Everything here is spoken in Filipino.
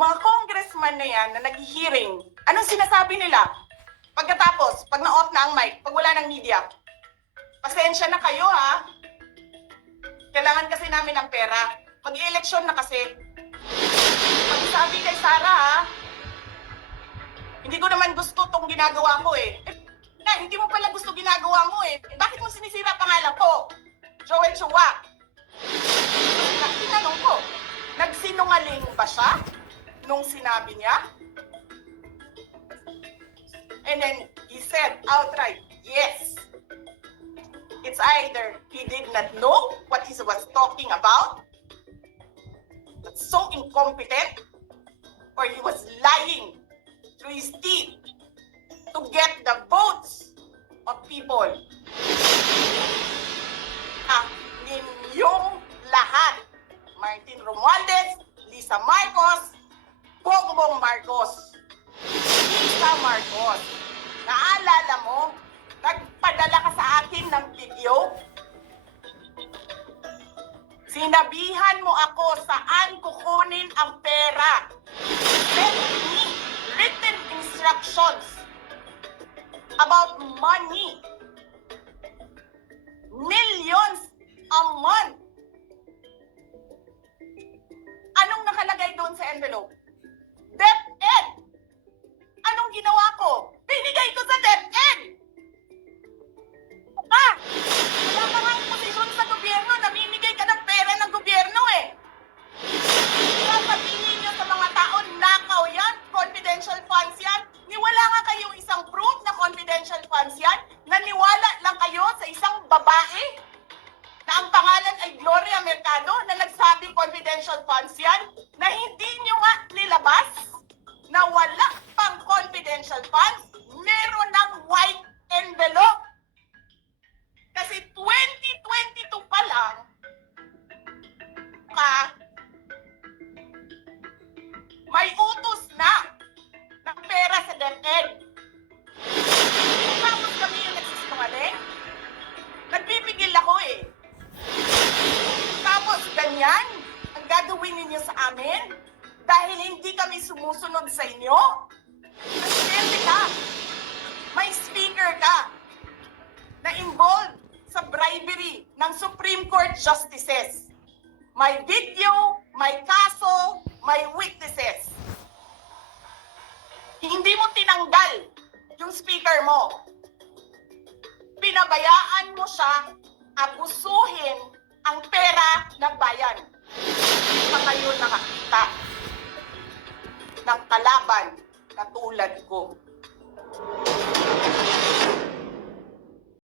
mga congressman na yan na nag-hearing, anong sinasabi nila? Pagkatapos, pag na-off na ang mic, pag wala ng media, pasensya na kayo ha. Kailangan kasi namin ng pera. Mag-eleksyon na kasi. Pag sabi kay Sara ha, hindi ko naman gusto tong ginagawa ko eh. Hindi mo pala gusto ginagawa mo eh. Bakit mo sinisira pangalan ko? Joel Chua. Tinanong ko, nagsinungaling ba siya nung sinabi niya? And then he said outright, yes. It's either he did not know what he was talking about, that's so incompetent, or he was lying through his teeth to get the votes of people. Ninyong lahat, Martin Romualdez, Lisa Marcos, Bongbong Marcos. Lisa Marcos, naalala mo, nagpadala ka sa akin ng video? Sinabihan mo ako saan kukunin ang pera. Send me written instructions about money. Millions a month. Anong nakalagay doon sa envelope? DepEd. Anong ginawa ko? Binigay ko sa DepEd. Wala ka nga posisyon sa gobyerno. Namimigay ka ng pera ng gobyerno eh. Sasabihin nyo sa mga tao, nakaw yan, confidential funds yan. Niwala nga kayong isang proof na confidential funds yan. Naniwala lang kayo sa isang babae na ang pangalan ay Gloria Mercado na nagsabing confidential funds yan, na hindi nyo nga nilabas na wala pang confidential funds, meron ng white envelope. Kasi 2022 pa lang, may utos na ng pera sa DepEd. Tapos kami yung nagsisinungaling, nagpipigil ako eh. Tapos ganyan, ang gagawin ninyo sa amin dahil hindi kami sumusunod sa inyo. Presidente ka, may speaker ka na involved sa bribery ng Supreme Court justices. May video, may kaso, may witnesses. Hindi mo tinanggal yung speaker mo. Pinabayaan mo siya abusuhin ang pera ng bayan. Hindi pa kayo nakakita ng kalaban na tulad ko.